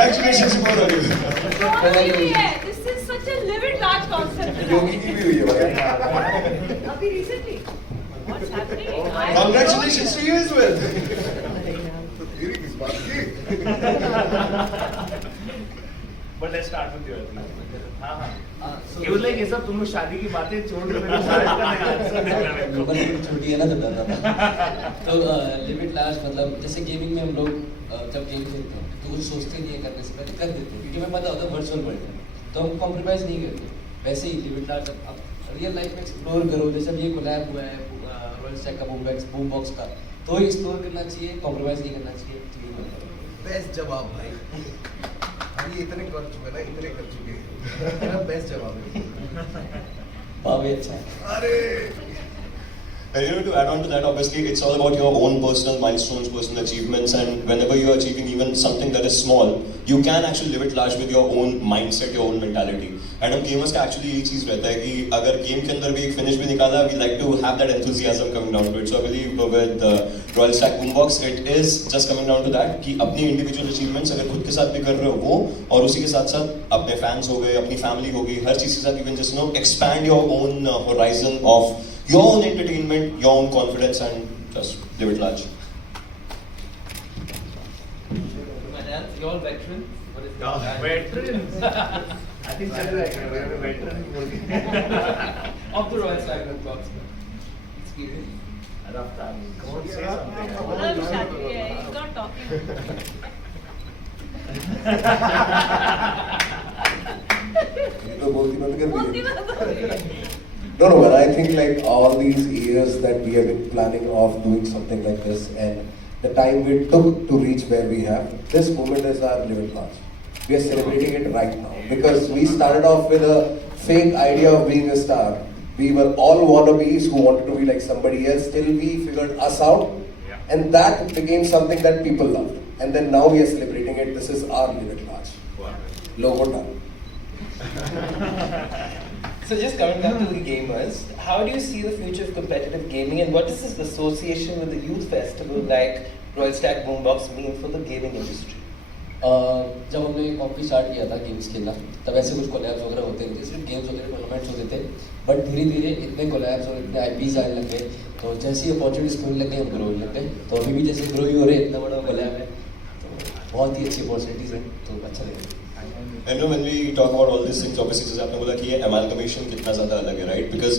Congratulations both of you. This is such a livid large concept. योगी की भी हुई है भाई. Abhi recently. What's happening? Congratulations to you as well. तेरी किस बात की? But let's start with your thing. हाँ हाँ. It was like ये सब तुम लोग शादी की बातें छोड़ के मेरे साथ छोटी है ना तो डर रहा था. तो लिमिट लास्ट मतलब जैसे गेमिंग में हम लोग जब गेम खेलते हैं तो कुछ सोचते नहीं है करने से पहले कर देते हैं क्योंकि हमें पता होता है वर्चुअल वर्ल्ड है तो हम कॉम्प्रोमाइज़ नहीं करते. वैसे ही लिमिट लास्ट अब रियल लाइफ में एक्सप्लोर करो. जैसे अब ये कोलैब हुआ है वर्ल्ड स्टैक का बूम बॉक्स का तो एक्सप्लोर करना चाहिए, कॉम्प्रोमाइज़ नहीं करना चाहिए. बेस्ट जवाब भाई. हम ये इतने कर चुके ना, इतने कर चुके हैं. मेरा बेस्ट जवाब है. काफ़ी अच्छा है. अरे And you know, to add on to that, obviously, it's all about your own personal milestones, personal achievements, and whenever you are achieving even something that is small, you can actually live it large with your own mindset, your own mentality. And हम gamers का actually यही चीज़ रहता है कि अगर game के अंदर भी एक finish भी निकाला, we like to have that enthusiasm coming down to it. So I believe with Royal Stack Boombox, it is just coming down to that कि अपनी individual achievements अगर खुद के साथ भी कर रहे हो वो और उसी के साथ साथ अपने fans हो गए, अपनी family हो गई, हर चीज़ के साथ even just expand your own horizon of your own entertainment, your own confidence, and just live it large. You're all veterans. What is that? Veterans. I think चल रहा है कि we're veteran बोल के. Of the Royal Stack Boombox experience. Rough time. Come on, say something. Bola Shadi hai, he's not talking. ये तो बोलती बंद कर Bolti the. mत karo. No, but I think like all these years that we have been planning of doing something like this and the time we took to reach where we have, this moment is our limit launch. We are celebrating it right now because we started off with a fake idea of being a star. We were all wannabes who wanted to be like somebody else till we figured us out and that became something that people loved. And then now we are celebrating it. This is our limit launch. Logo done. So just coming back to the gamers, how do you see the future of competitive gaming and what does this association with the youth festival like Royal Stack Boombox mean for the gaming industry? जब हमने कॉम्पी start किया था games खेलना तब ऐसे कुछ collabs वगैरह होते नहीं थे, सिर्फ गेम्स होते थे, टूर्नामेंट्स होते थे. बट धीरे धीरे इतने कोलैब्स और इतने आईपीज आने लग गए तो जैसी अपॉर्चुनिटीज मिलने लग गई हम ग्रो होने लग गए. तो अभी भी जैसे ग्रो ही हो रहे हैं, इतना बड़ा कोलैब है तो बहुत ही अच्छी अपॉर्चुनिटीज़ हैं तो अच्छा लगेगा. And you know, when we talk about all these things, obviously, जैसे आपने बोला कि ये amalgamation कितना ज़्यादा अलग है, right? Because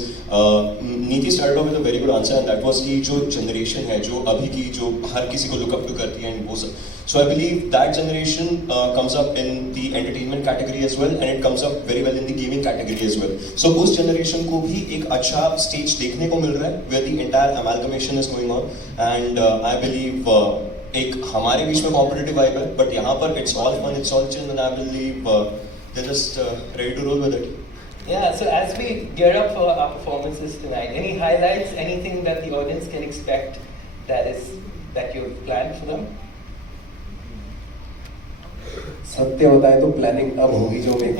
नीति started off with a very good answer, and that was कि जो generation है, जो अभी की, जो हर किसी को look up to करती है, and वो सब. So I believe that generation comes up in the entertainment category as well, and it comes up very well in the gaming category as well. So उस generation को भी एक अच्छा stage देखने को मिल रहा है, where the entire amalgamation is going on, and I believe एक हमारे बीच में कॉम्पिटिटिव वाइब है बट यहाँ पर it's all fun, it's all chill, and I believe they just ready to roll with it. Yeah, so as we gear up for our performances tonight, any highlights, anything that the audience can expect that you've planned for them? सत्य बताए तो planning अब होगी जो मैं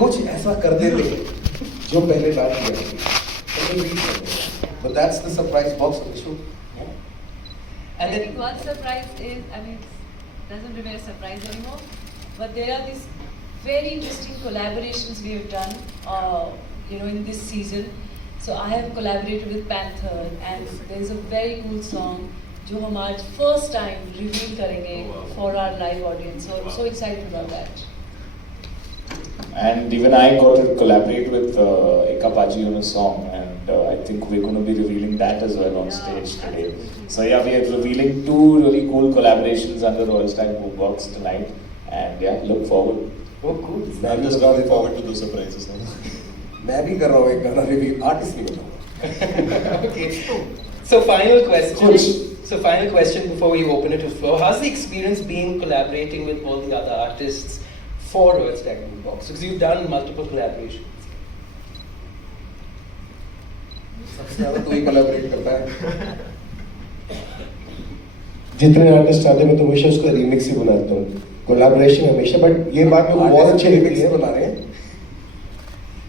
कुछ ऐसा कर देते जो पहले ना किया. But that's the surprise box of the show. I think one surprise is, I mean, it doesn't remain a surprise anymore, but there are these very interesting collaborations we have done, in this season. So I have collaborated with Panther, and there is a very cool song जो हम आज first time reveal करेंगे for our live audience. So I'm so excited about that. And even I got to collaborate with Eka Paji on a song, and I think we're going to be revealing that as well on stage today. So yeah, we are revealing 2 really cool collaborations under Royal Stack Boombox tonight, and yeah, look forward. Oh, cool. I'm just looking forward to those surprises now. मैं भी कर रहा हूँ एक गाना review, artist नहीं बताऊँ. Okay. So final question before we open it to floor. How's the experience being collaborating with all the other artists for Royal Stack Boombox? Because you've done multiple collaborations. सबसे ज़्यादा तो ही collaborate करता है. जितने artist आते हैं मैं तो हमेशा उसको रीमिक्स ही बनाता हूँ, कोलैबोरेशन हमेशा. बट ये बात मेरे को बहुत अच्छी लगती है बना रहे हैं.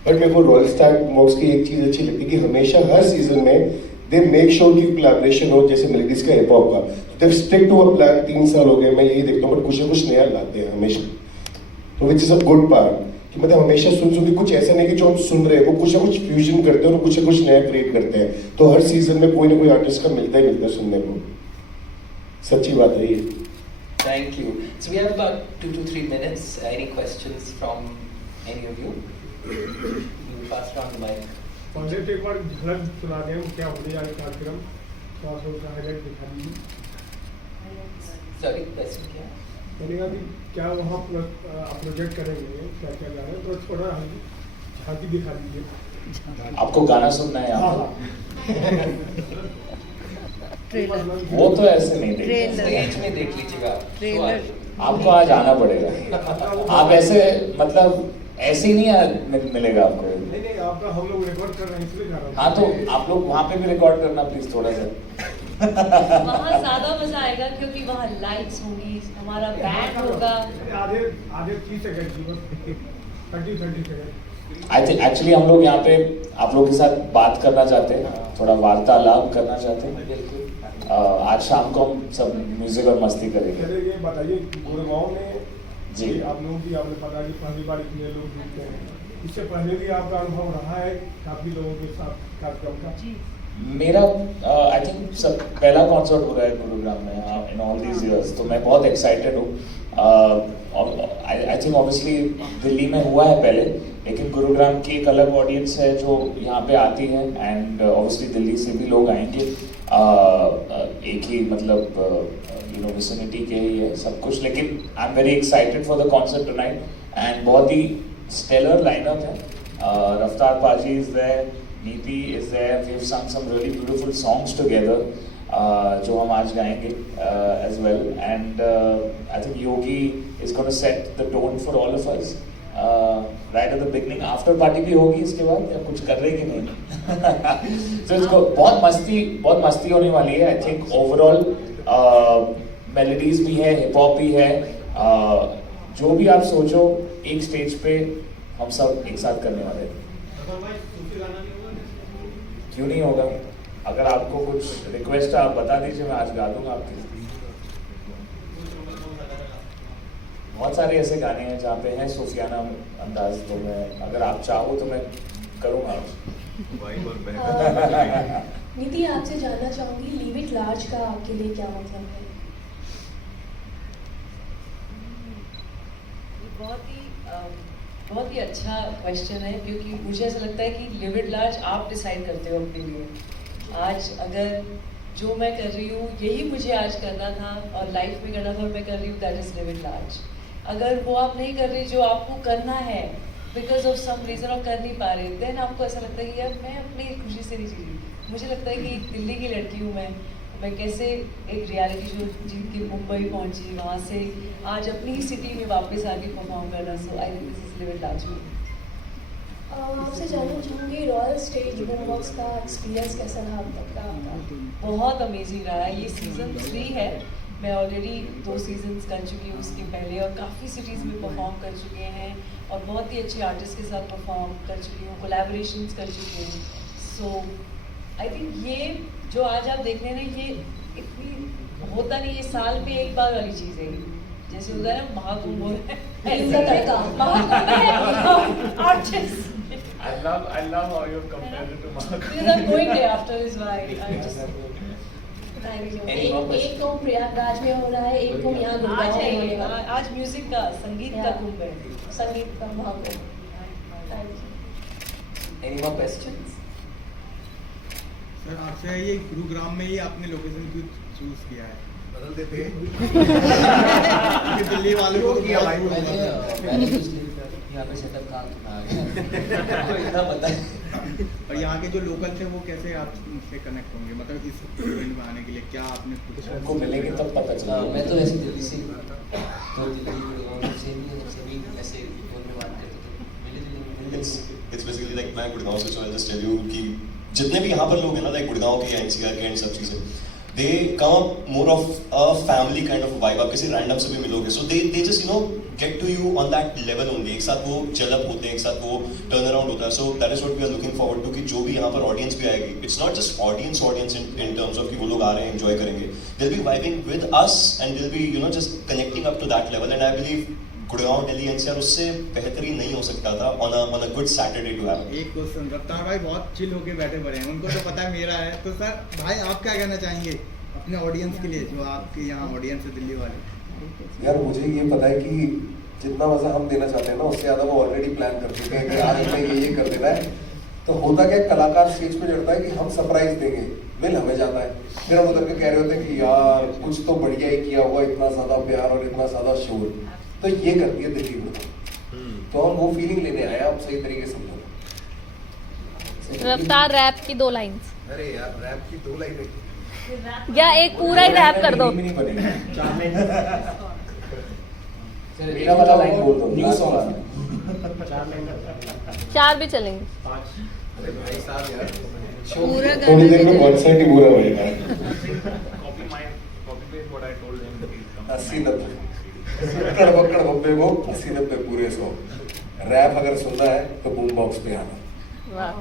बट मेरे को रॉयल स्टैक बॉक्स की एक चीज़ अच्छी लगती है कि हमेशा हर सीजन में दे मेक श्योर की कोलैबोरेशन हो, जैसे मेलोडीज का हिप हॉप का, they stick to a plan. 3 साल हो गए मैं यही देखता हूँ, बट कुछ ना कुछ नया लाते हैं हमेशा, तो which is a good part कि मतलब हमेशा सुन के कुछ ऐसा नहीं कि जो हम सुन रहे हैं वो कुछ ना कुछ फ्यूजन करते हैं और कुछ ना कुछ नया क्रिएट करते हैं, तो हर सीजन में कोई ना कोई आर्टिस्ट का मिलता है सुनने को, सच्ची बात है ये। Thank you. So we have about 2 to 3 minutes. Any questions from any of you? You pass around the mic. Concept एक बार झलक सुना दें, क्या होने वाला कार्यक्रम, थोड़ा सा उसका हाईलाइट दिखा दीजिए। Sorry, question क्या? मैंने कहा कि क्या वहाँ आप प्रोजेक्ट करेंगे, क्या क्या गा रहे हैं, तो थोड़ा झांकी दिखा दीजिए। आपको गाना सुनना है यहाँ हाँ पे? हाँ। वो तो ऐसे नहीं देखते, Stage में देख लीजिएगा। आपको आज आना पड़ेगा। आप ऐसे मतलब ऐसे ही नहीं मिलेगा आपको। नहीं नहीं, आपका हम लोग रिकॉर्ड कर रहे हैं इसलिए जा रहा हूँ। हाँ तो आप लोग वहाँ पे भी रिकॉर्ड करना प्लीज थोड़ा सा। वहाँ ज्यादा मजा आएगा क्योंकि वहाँ लाइट्स होंगी, हमारा बैंड होगा। आधे आधे 30 सेकंड की बस, 30 सेकंड। आई थिंक एक्चुअली हम लोग यहाँ पे आप लोग के साथ बात करना चाहते हैं, थोड़ा वार्तालाप करना चाहते हैं। आज शाम को हम सब म्यूजिक और मस्ती करेंगे। चलिए ये बताइए, गुड़गांव में जी। आप लोगों की आपने पता कि पहली बार इतने लोग जुड़ते हैं, इससे पहले भी आपका अनुभव रहा है काफी लोगों के साथ कार्यक्रम का? मेरा आई थिंक सब पहला कॉन्सर्ट हो रहा है गुरुग्राम में इन ऑल दीज इयर्स, तो मैं बहुत एक्साइटेड हूँ। आई थिंक ऑब्वियसली दिल्ली में हुआ है पहले, लेकिन गुरुग्राम की एक अलग ऑडियंस है जो यहाँ पे आती है, एंड ऑब्वियसली दिल्ली से भी लोग आएंगे। एक ही मतलब विसिनिटी के ही है सब कुछ, लेकिन I am very excited for the concert tonight, and बहुत ही स्टेलर लाइनअप है। Raftaar paaji is there, Neeti is there, we have सung some really beautiful songs together, जो हम आज गाएंगे as well, and I think Yogi is going to set the tone for all of us right at the beginning. After party भी होगी इसके बाद, या कुछ कर रहे कि नहीं? So इसको बहुत मस्ती होने वाली है। I think overall मेलोडीज भी है, हिप हॉप भी है, जो भी आप सोचो एक स्टेज पे हम सब एक साथ करने वाले हैं। क्यों नहीं होगा? अगर आपको कुछ रिक्वेस्ट है आप बता दीजिए, मैं आज गा दूंगा आपके लिए। बहुत सारे ऐसे गाने हैं जहाँ पे है सूफियाना अंदाज, तो मैं अगर आप चाहो तो मैं करूँगा। नीति, आपसे जानना चाहूंगी लीव इट लार्ज का आपके लिए क्या मतलब है? बहुत ही अच्छा क्वेश्चन है, क्योंकि मुझे ऐसा लगता है कि लिव इट लार्ज आप डिसाइड करते हो अपने लिए। आज अगर जो मैं कर रही हूँ यही मुझे आज करना था और लाइफ में करना था और मैं कर रही हूँ, that is live it large. अगर वो आप नहीं कर रही जो आपको करना है बिकॉज ऑफ सम रीजन और कर नहीं पा रहे, देन आपको ऐसा लगता है कि यार मैं अपनी खुशी से नहीं जी रही। मुझे लगता है कि दिल्ली की लड़की हूँ मैं कैसे एक रियलिटी शो जीत के मुंबई पहुंची, वहाँ से आज अपनी सिटी में वापस आके परफॉर्म करना। So I think this is live it large. आपसे जानना चाहूँगी रॉयल स्टेज बूमबॉक्स का एक्सपीरियंस कैसा रहा अब तक का आपका? बहुत अमेजिंग रहा है। ये सीज़न 3 है, मैं ऑलरेडी 2 सीजन्स कर चुकी हूँ उसके पहले, और काफ़ी सिटीज़ में परफॉर्म कर चुके हैं और बहुत ही अच्छे आर्टिस्ट के साथ परफॉर्म कर चुकी हूँ, कोलैबोरेशंस कर चुकी हूँ। सो आई थिंक ये जो आज आप देख रहे हैं ना, ये इतनी होता नहीं, ये साल में एक बार वाली चीज़ है। जैसे होता है ना महाकुंभ हो रहा है, artist. I love how you compared it to Mark. Because I'm going there after this why I just एक को प्रयागराज में हो रहा है, एक को यहाँ आज गुड़गांव में होने है, वाला है। आज म्यूजिक का, संगीत का कुंभ है। संगीत का Mahakumbh. Any more questions? Sir, आपसे ये गुरुग्राम में ही आपने लोकेशन क्यों चूज किया है? बदल देते हैं। दिल्ली वालों को किया भाई। मैंने पिछले यहाँ पे सेटअप कहाँ आ गया तो इतना पता है। और यहाँ के जो लोकल थे वो कैसे आपसे कनेक्ट होंगे, मतलब इस इवेंट में आने के लिए क्या आपने कुछ उनको मिलेंगे तब पता चलेगा। मैं तो वैसे दिल्ली से तो दिल्ली गुड़गांव से भी ऐसे फोन में बात करते थे, मिले It's basically like मैं गुड़गांव से, so I'll just tell you कि जितने भी यहाँ पर लोग हैं ना, like गुड़गांव के या NCR के एंड सब चीजें, they come up more of a family kind of vibe. आप किसी random से भी मिलोगे, so they just get to you on that level only. एक साथ वो जलब होते हैं, एक साथ वो turn around होता है. So that is what we are looking forward to कि जो भी यहाँ पर audience भी आएगी. It's not just audience in terms of कि वो लोग आ रहे हैं enjoy करेंगे. They'll be vibing with us and they'll be just connecting up to that level. And I believe Gurgaon, Delhi NCR उससे बेहतरीन नहीं हो सकता था on a good Saturday to have. एक क्वेश्चन, रफ्तार भाई बहुत चिल होके बैठे पड़े हैं, उनको तो पता है मेरा है, तो सर भाई आप क्या कहना चाहेंगे अपने ऑडियंस के लिए, जो आपके यहाँ ऑडियंस है दिल्ली वाले? यार मुझे ये पता है कि जितना मजा हम देना चाहते हैं ना, उससे ज्यादा वो ऑलरेडी प्लान कर चुके हैं कि आज हमें ये कर देना है. तो होता क्या, कलाकार स्टेज पे चढ़ता है कि हम सरप्राइज देंगे, मिल हमें जाता है. फिर हम उधर के कह रहे होते हैं कि यार कुछ तो बढ़िया ही किया हुआ, इतना ज्यादा प्यार और इतना ज्यादा शोर. तो ये करती है दिल्ली गुड़गांव. तो हम वो फीलिंग लेने आए, आप सही तरीके से समझो. रफ्तार रैप की 2 लाइन्स. अरे यार रैप की 2 लाइनें या एक पूरा ही रैप कर दो. नहीं बनेगा. मेरा वाला लाइन बोल दो. न्यू सॉन्ग 4 भी चलेंगे. अरे भाई साहब यार, पूरा थोड़ी देर में कॉन्सर्ट ही पूरा होएगा. अस्सी 90 कड़बक बब्बे को 80-90 पूरे 100. रैप अगर सुनना है तो बूम बॉक्स पे आना. वाह.